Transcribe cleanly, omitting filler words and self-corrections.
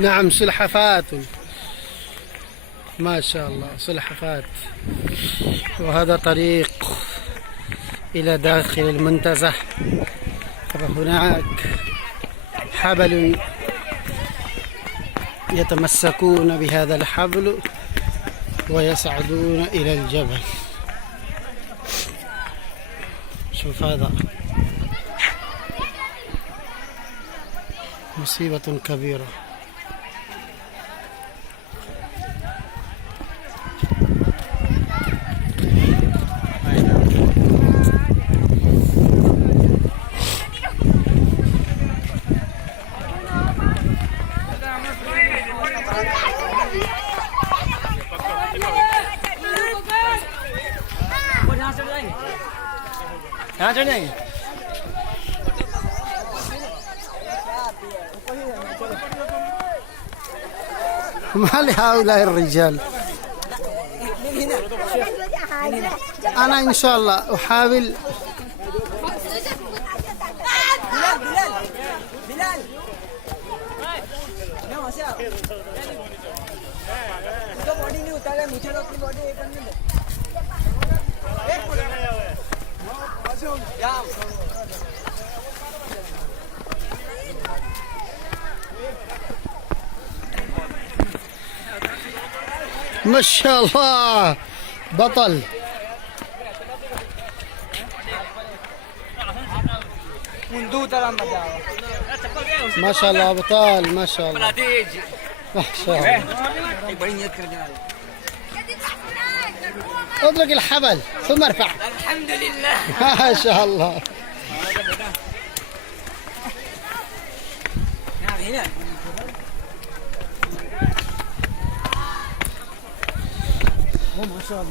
نعم سلحفاة، ما شاء الله سلحفاة. وهذا طريق إلى داخل المنتزه، وهناك حبل يتمسكون بهذا الحبل ويصعدون إلى الجبل. شوف هذا مصيبة كبيرة. यहाँ चढ़ जाएंगे। ما لهؤلاء الرجال. أنا إن شاء الله أحاول. ما شاء الله بطل. ما شاء الله ابطال، ما شاء الله ما شاء الله. اطلق الحبل ثم ارفع. الحمد لله ما شاء الله. ما شاء الله.